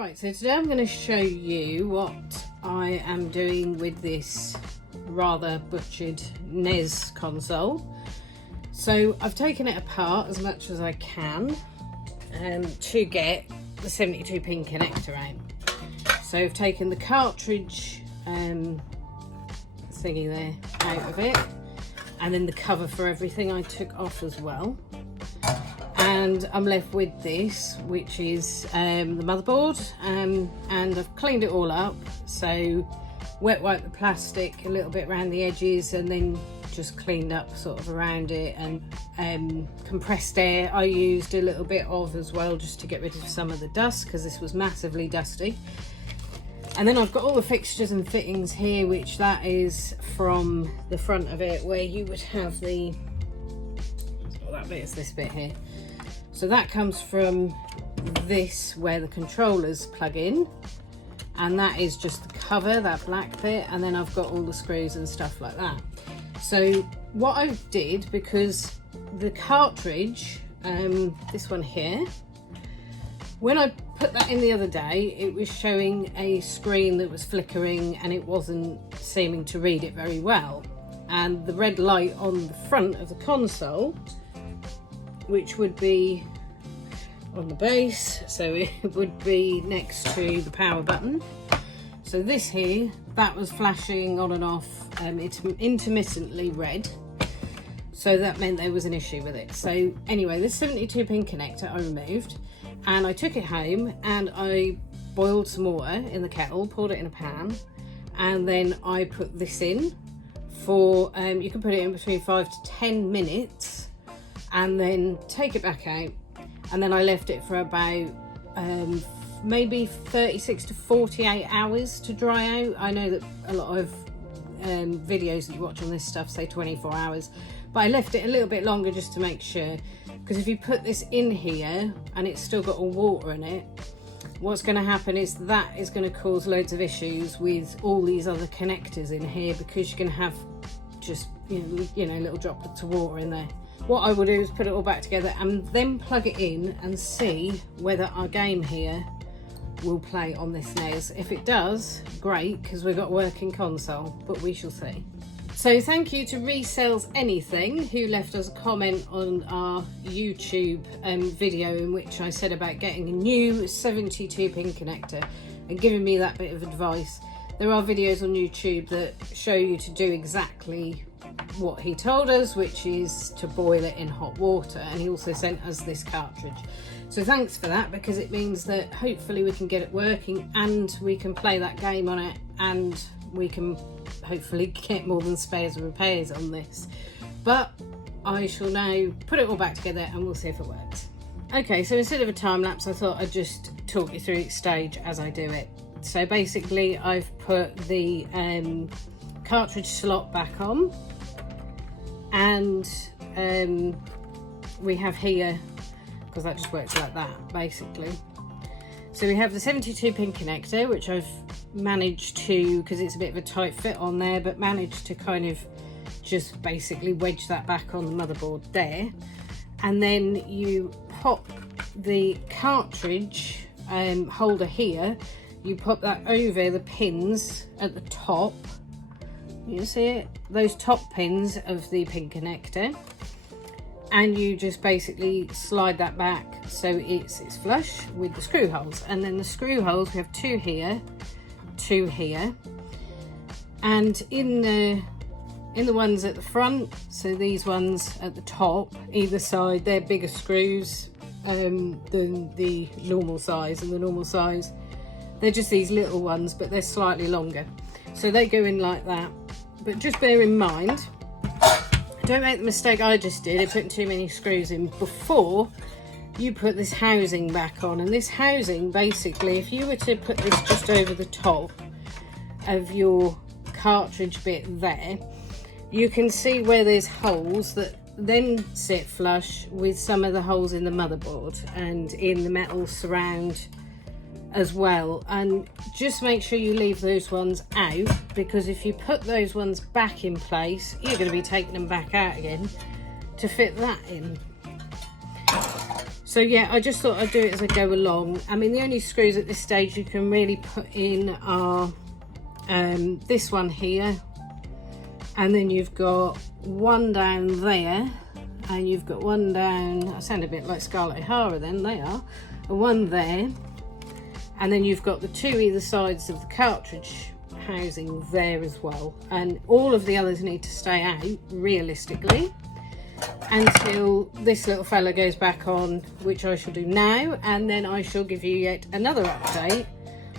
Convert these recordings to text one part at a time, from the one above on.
Right, so today I'm going to show you what I am doing with this rather butchered NES console. So I've taken it apart as much as I can to get the 72-pin connector out. So I've taken the cartridge thingy there out of it, and then the cover for everything I took off as well. And I'm left with this, which is the motherboard, and I've cleaned it all up. So wet wiped the plastic a little bit around the edges, and then just cleaned up sort of around it. And compressed air I used a little bit of as well, just to get rid of some of the dust, because this was massively dusty. And then I've got all the fixtures and fittings here, which that is from the front of it, where you would have the, well, that bit is this bit here. So that comes from this, where the controllers plug in, and that is just the cover, that black bit, and then I've got all the screws and stuff like that. So what I did, because the cartridge, this one here, when I put that in the other day, it was showing a screen that was flickering and it wasn't seeming to read it very well. And the red light on the front of the console, which would be on the base, so it would be next to the power button. So this here, that was flashing on and off, intermittently red. So that meant there was an issue with it. So anyway, this 72-pin connector I removed, and I took it home and I boiled some water in the kettle, poured it in a pan, and then I put this in for, you can put it in between 5 to 10 minutes, and then take it back out. And then I left it for about maybe 36 to 48 hours to dry out. I know that a lot of videos that you watch on this stuff say 24 hours, but I left it a little bit longer just to make sure, because if you put this in here and it's still got all water in it, what's going to happen is that is going to cause loads of issues with all these other connectors in here, because you're going to have just you know little droplets of water in there. What I will do is put it all back together and then plug it in and see whether our game here will play on this NES. If it does, great, because we've got a working console, but we shall see. So thank you to Resells Anything, who left us a comment on our YouTube video in which I said about getting a new 72-pin connector and giving me that bit of advice. There are videos on YouTube that show you to do exactly what he told us, which is to boil it in hot water, and he also sent us this cartridge. So thanks for that, because it means that hopefully we can get it working and we can play that game on it, and we can hopefully get more than spares and repairs on this. But I shall now put it all back together and we'll see if it works. Okay, so instead of a time lapse, I thought I'd just talk you through each stage as I do it. So basically I've put the cartridge slot back on, and we have here, because that just works like that basically. So we have the 72-pin connector, which I've managed to, because it's a bit of a tight fit on there, but managed to kind of just basically wedge that back on the motherboard there. And then you pop the cartridge holder here, you pop that over the pins at the top. You see it? Those top pins of the pin connector, and you just basically slide that back so it's flush with the screw holes. And then the screw holes, we have two here, and in the ones at the front, so these ones at the top either side, they're bigger screws than the normal size, and the normal size, they're just these little ones, but they're slightly longer, so they go in like that. But just bear in mind, don't make the mistake I just did of putting too many screws in before you put this housing back on. And this housing, basically, if you were to put this just over the top of your cartridge bit there, you can see where there's holes that then sit flush with some of the holes in the motherboard and in the metal surround as well. And just make sure you leave those ones out, because if you put those ones back in place, you're going to be taking them back out again to fit that in. So yeah, I just thought I'd do it as I go along. I mean, the only screws at this stage you can really put in are this one here, and then you've got one down there, and you've got one down, I sound a bit like Scarlett O'Hara then, they are, and one there, and then you've got the two either sides of the cartridge housing there as well, and all of the others need to stay out realistically until this little fella goes back on, which I shall do now, and then I shall give you yet another update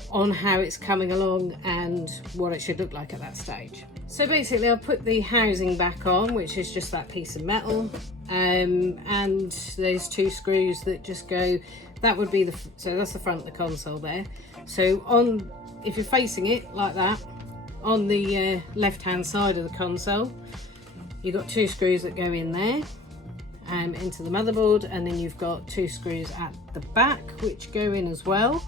on how it's coming along and what it should look like at that stage. So basically I'll put the housing back on, which is just that piece of metal, and there's two screws that just go, that would be so that's the front of the console there. So on, if you're facing it like that, on the left hand side of the console, you've got two screws that go in there into the motherboard, and then you've got two screws at the back which go in as well,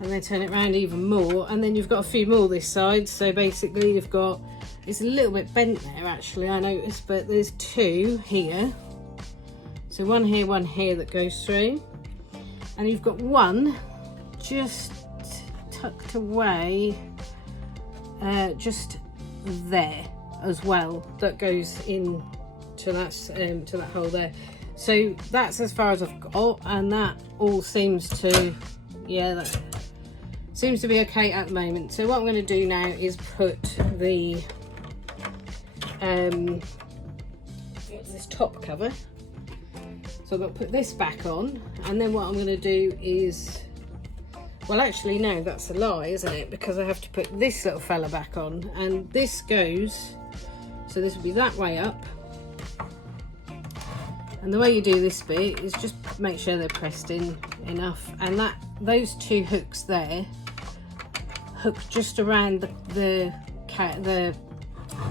and then turn it around even more, and then you've got a few more this side. So basically you've got, it's a little bit bent there actually, I noticed, but there's two here, so one here that goes through, and you've got one just tucked away just there as well that goes in to that hole there. So that's as far as I've got, and that all seems to, yeah, that seems to be okay at the moment. So what I'm going to do now is put the what's this top cover, so I'm going to put this back on, and then what I'm going to do is, well actually no, that's a lie, isn't it, because I have to put this little fella back on, and this goes, so this will be that way up, and the way you do this bit is just make sure they're pressed in enough, and that those two hooks there hook just around the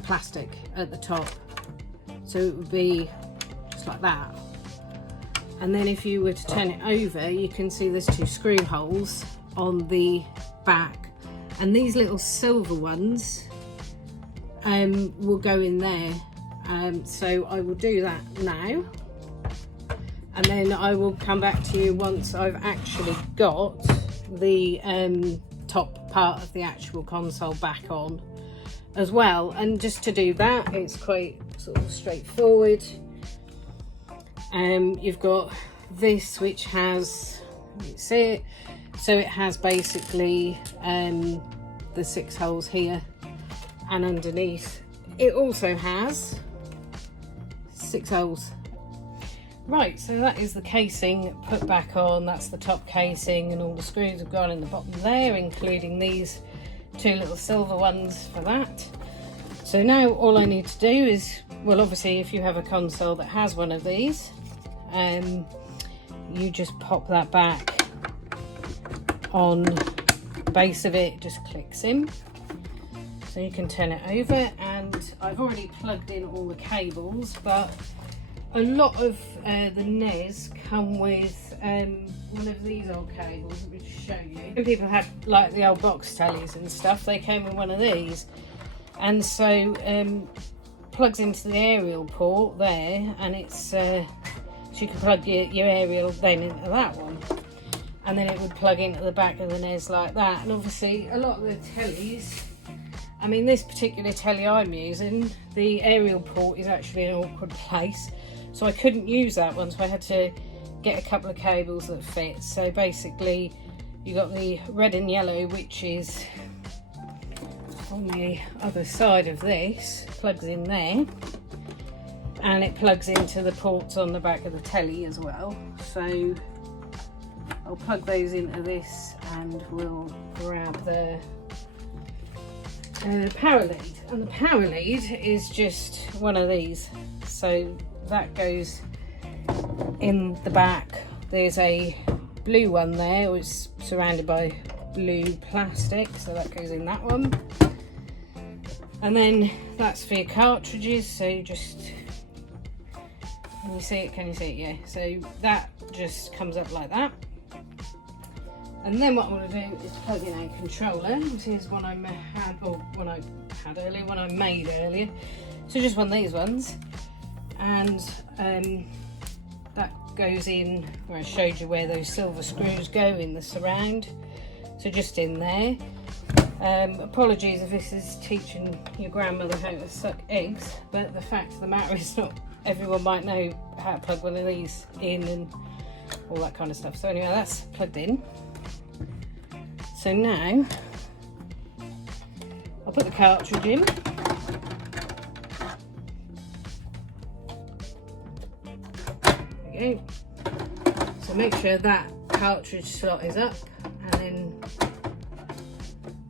plastic at the top, so it would be just like that. And then if you were to turn it over, you can see there's two screw holes on the back, and these little silver ones will go in there. So I will do that now, and then I will come back to you once I've actually got the top part of the actual console back on as well. And just to do that, it's quite sort of straightforward. You've got this which has, you can see it, so it has basically the 6 holes here, and underneath it also has 6 holes. Right, so that is the casing put back on. That's the top casing, and all the screws have gone in the bottom there, including these two little silver ones for that. So now all I need to do is, well obviously if you have a console that has one of these, you just pop that back on the base of it, just clicks in, so you can turn it over. And I've already plugged in all the cables, but a lot of the NES come with one of these old cables. Let me just show you. When people had like the old box tellies and stuff, they came with one of these, and so plugs into the aerial port there, and it's so you can plug your aerial then into that one, and then it would plug into the back of the NES like that. And obviously a lot of the tellies, I mean this particular telly I'm using, the aerial port is actually in an awkward place, so I couldn't use that one, so I had to get a couple of cables that fit. So basically you got the red and yellow, which is on the other side of this, plugs in there, and it plugs into the ports on the back of the telly as well. So I'll plug those into this, and we'll grab the power lead, and the power lead is just one of these, so that goes in the back. There's a blue one there which is surrounded by blue plastic, so that goes in that one, and then that's for your cartridges. So you just, can you see it, yeah, so that just comes up like that. And then what I'm going to do is plug in a controller. This is one I had, or one I had earlier, one I made earlier. So just one of these ones, and that goes in where I showed you where those silver screws go in the surround, so just in there. Apologies if this is teaching your grandmother how to suck eggs, but the fact of the matter is not everyone might know how to plug one of these in and all that kind of stuff. So anyway, that's plugged in. So now I'll put the cartridge in. There we go. So make sure that cartridge slot is up, and then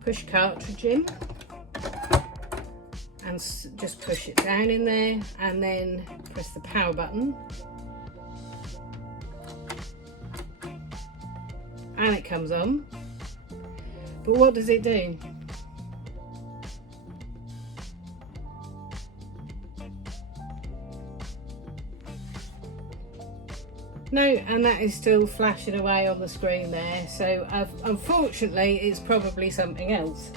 push cartridge in and just push it down in there, and then press the power button, and it comes on. But what does it do? No, and that is still flashing away on the screen there. So unfortunately it's probably something else,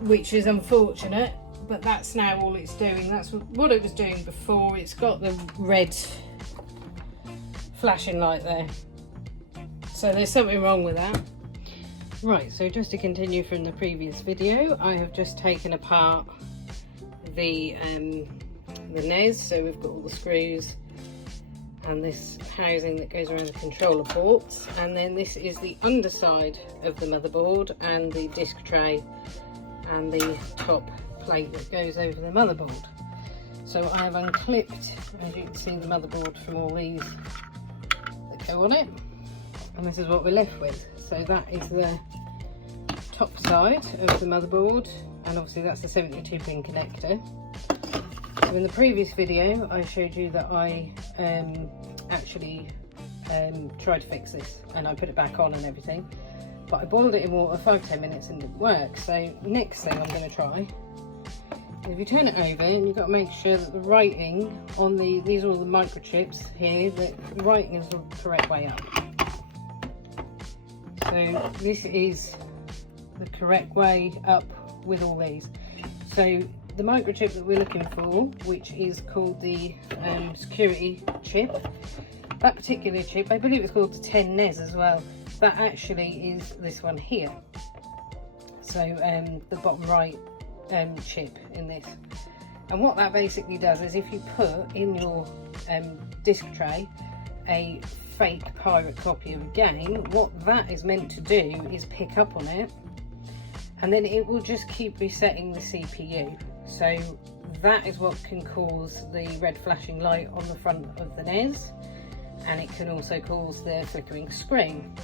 which is unfortunate, but that's now all it's doing. That's what it was doing before. It's got the red flashing light there, so there's something wrong with that. Right, so just to continue from the previous video, I have just taken apart the NES. So we've got all the screws and this housing that goes around the controller ports, and then this is the underside of the motherboard and the disc tray and the top plate that goes over the motherboard. So I have unclipped, as you can see, the motherboard from all these that go on it, and this is what we're left with. So that is the top side of the motherboard, and obviously that's the 72 pin connector. So in the previous video I showed you that I actually tried to fix this, and I put it back on and everything, but I boiled it in water 5-10 minutes and it didn't work. So next thing I'm going to try, if you turn it over, and you've got to make sure that the writing on these are all the microchips here, the writing is the correct way up. So this is the correct way up with all these. So the microchip that we're looking for, which is called the security chip, that particular chip, I believe it's called the 10 NES as well, that actually is this one here. So the bottom right chip in this, and what that basically does is, if you put in your disc tray a fake pirate copy of a game, what that is meant to do is pick up on it, and then it will just keep resetting the CPU. So that is what can cause the red flashing light on the front of the NES, and it can also cause the flickering screen.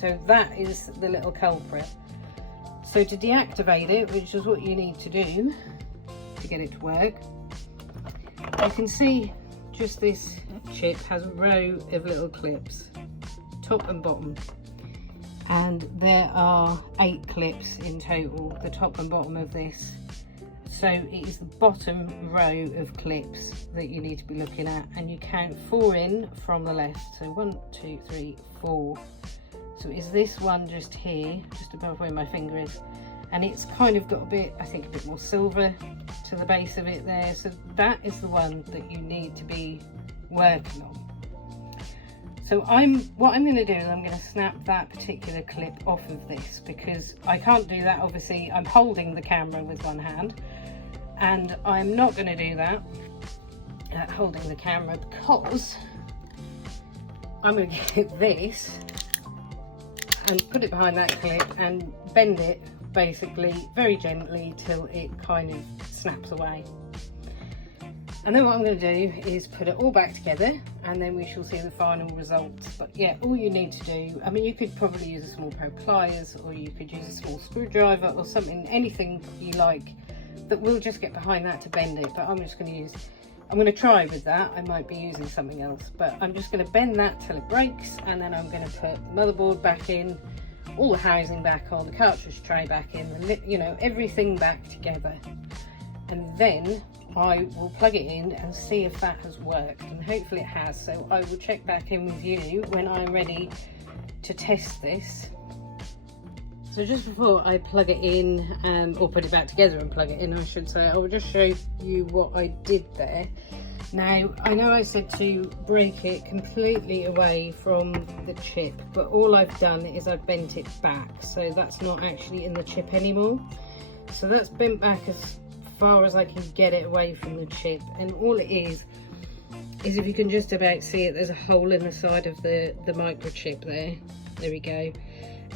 So that is the little culprit. So to deactivate it, which is what you need to do to get it to work, you can see just this chip has a row of little clips, top and bottom, and there are 8 clips in total, the top and bottom of this. So it is the bottom row of clips that you need to be looking at, and you count 4 in from the left. So 1, 2, 3, 4. So is this one just here, just above where my finger is, and it's kind of got a bit, I think, a bit more silver to the base of it there. So that is the one that you need to be working on. So what I'm going to do is I'm going to snap that particular clip off of this, because I can't do that. Obviously I'm holding the camera with one hand, and I'm not going to do that holding the camera, because I'm going to get this and put it behind that clip and bend it basically very gently till it kind of snaps away. And then what I'm going to do is put it all back together, and then we shall see the final results. But yeah, all you need to do, I mean, you could probably use a small pair of pliers, or you could use a small screwdriver or something, anything you like that will just get behind that to bend it. But I'm going to try with that. I might be using something else, but I'm just going to bend that till it breaks, and then I'm going to put the motherboard back in, all the housing back on, the cartridge tray back in, you know, everything back together. And then I will plug it in and see if that has worked, and hopefully it has. So I will check back in with you when I'm ready to test this. So just before I plug it in, or put it back together and plug it in, I should say, I will just show you what I did there. Now, I know I said to break it completely away from the chip, but all I've done is I've bent it back, so that's not actually in the chip anymore. So that's bent back as far as I can get it away from the chip, and all it is if you can just about see it, there's a hole in the side of the microchip there. There we go.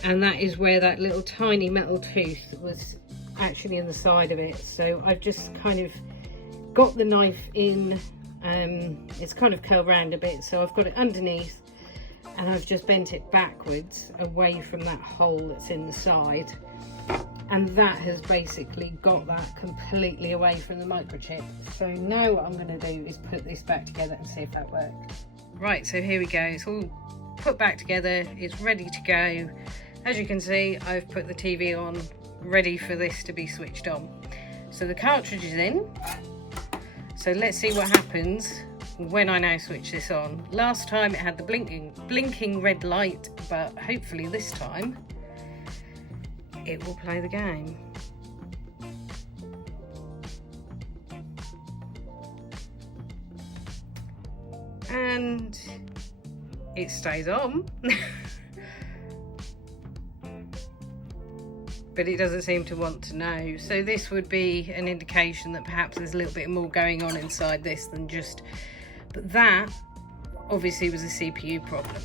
And that is where that little tiny metal tooth was actually in the side of it. So I've just kind of got the knife in, it's kind of curled round a bit, so I've got it underneath and I've just bent it backwards away from that hole that's in the side, and that has basically got that completely away from the microchip. So now what I'm going to do is put this back together and see if that works. Right, so here we go, it's all put back together, it's ready to go. As you can see, I've put the TV on, ready for this to be switched on. So the cartridge is in, so let's see what happens when I now switch this on. Last time it had the blinking red light, but hopefully this time it will play the game. And it stays on. But it doesn't seem to want to know. So this would be an indication that perhaps there's a little bit more going on inside this than just, but that obviously was a CPU problem.